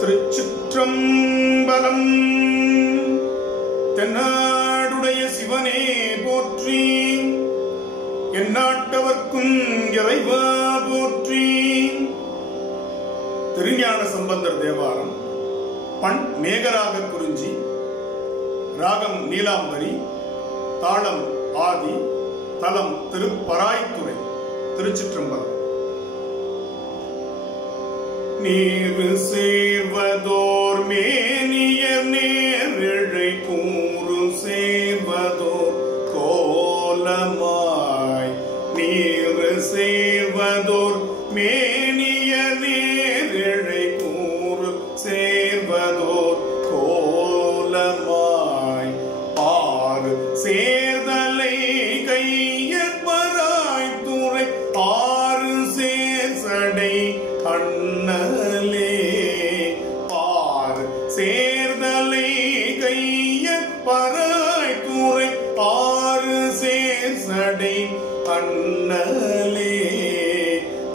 திருச்சிற்றம்பலம். தென்னாடுடைய சிவனே போற்றி, எந்நாட்டவர்க்கும் இறைவா போற்றி. திருஞான சம்பந்தர் தேவாரம். பண் மேகராக குறிஞ்சி, ராகம் நீலாம்பரி, தாளம் ஆதி, தலம் திருப்பராய்த்துறை. திருச்சிற்றம்பலம். நீர் சேர்வதோர் மேனியர் நேரிழை கூறு சேர்வதோர் கோலமாய், நீர் சேர்வதோர் மேனியர் நேரிழை கூறு சேர்வதோர் கோலமாய், ஆறு சேர்தலை கையற்பராய்த்துறை ஆறு சேர்சடை அண்ணலே, பார் சேர்தலை கையற்பராய்த்துறை ஆறு சேர்சடை அண்ணலே,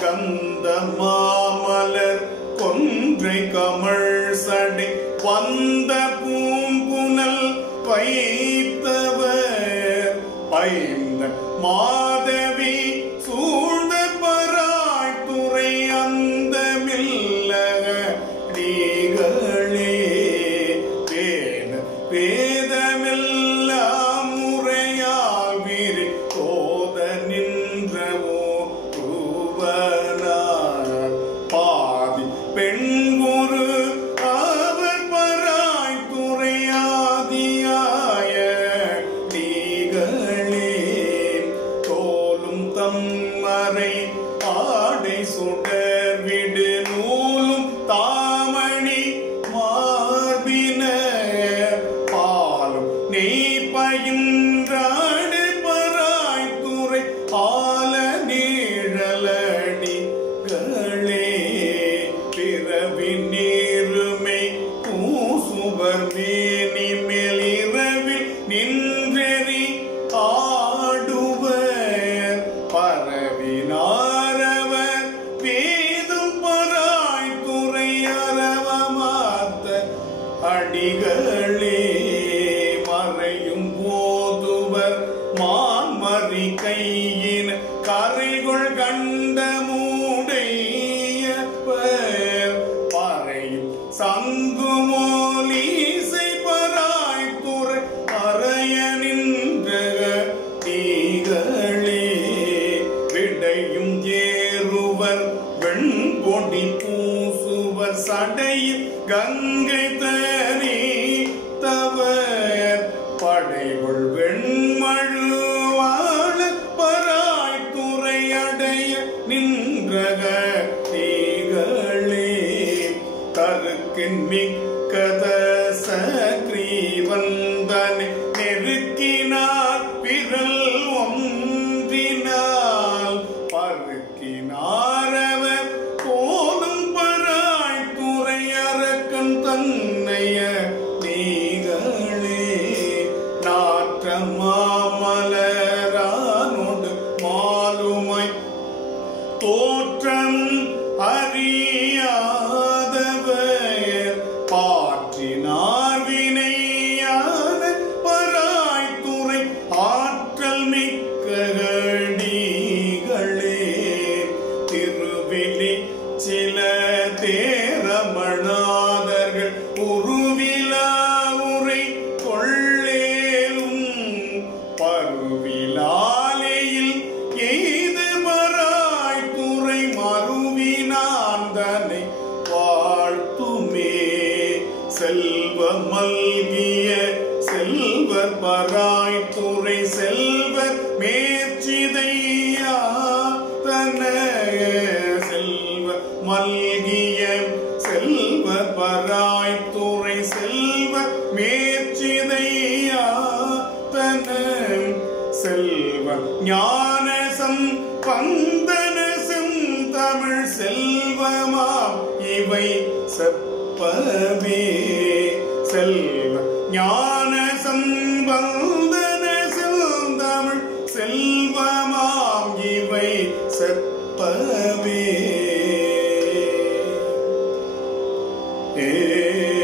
கந்த மாமலர் கொன்றை கமழ் சடை வந்த பூம்புனல் வைத்தவர் பைந்த மாதவி சூழ்ந்த பராய்த்துறை அந்தமில்ல நீகளே, வேத வேதமெல்லாம் முறையால் விரி கோத நின்றவோ ரூபனார், பாதி பெண்குரு அவர் பராய்த்துறை ஆதியாய நீகளே, தோலும் தம்மறை ஆடை சுடர் விடு நூலும் தாமணி மார்பின பாலும் நெய் பயின்றாடு பராய்த்துறை ஆல நீழலடிகளே, பிறவி நீருமை பூசுவர் மேனி மேல் இரவில் நின்றெறி ஆடுவர் பரவினாரவர் வேதும் பராய்த்துறை அரவமாத்த அடிகளே, மறையும் போதுவர் மான்மறி கையின் கரைகுள் கண்ட மூடையப்பர் பறையும் சங்குமோலீசை பராய்த்துறை அறைய நின்ற நீகளே, விடையும் ஏறுவர் வெண்கொடி பூசுவர் சடையில் கங்கை தனி தவர் படைகள் வெண்மழுவாழ பராய்த்துறை அடைய நின்ற நீகளே, கருக்கின் மிக்கத சக்ரீவந்தனை நெருக்கினார் விரல் ஒன்றினால் பருக்கினாரவர் போலும் பராய்த்துறை அரக்கன் தன்னைய நீகளே, நாற்ற மாமலரானோடு மாலுமை தோற்றம் அறியாதவர் பாற்றினார் வினையான பராய்த்துறை ஆற்றல் மிக்க நீகளே, திருவிழி சில தேரமணாதர்கள் உருவிலா உரை கொள்ளேலும் பருவிலாலையில் எய்து பராய்த்துறை மறுவினாந்தனை வாழ்த்துமே, செல்வ மல்கிய செல்வர் பராய்த்துறை செல்வர் மேற்சிதையா தன, செல்வ மல்கிய செல்வர் பராய்த்துறை செல்வர் மேற்சிதையா தன, செல்வ ஞானசம் பந்தன செந்தமிழ் செல்வமாம் இவை செப்பவே, செல்வ ஞான சம்பந்தன செந்தமிழ் செல்வமாம் இவை செப்பவே. ஏ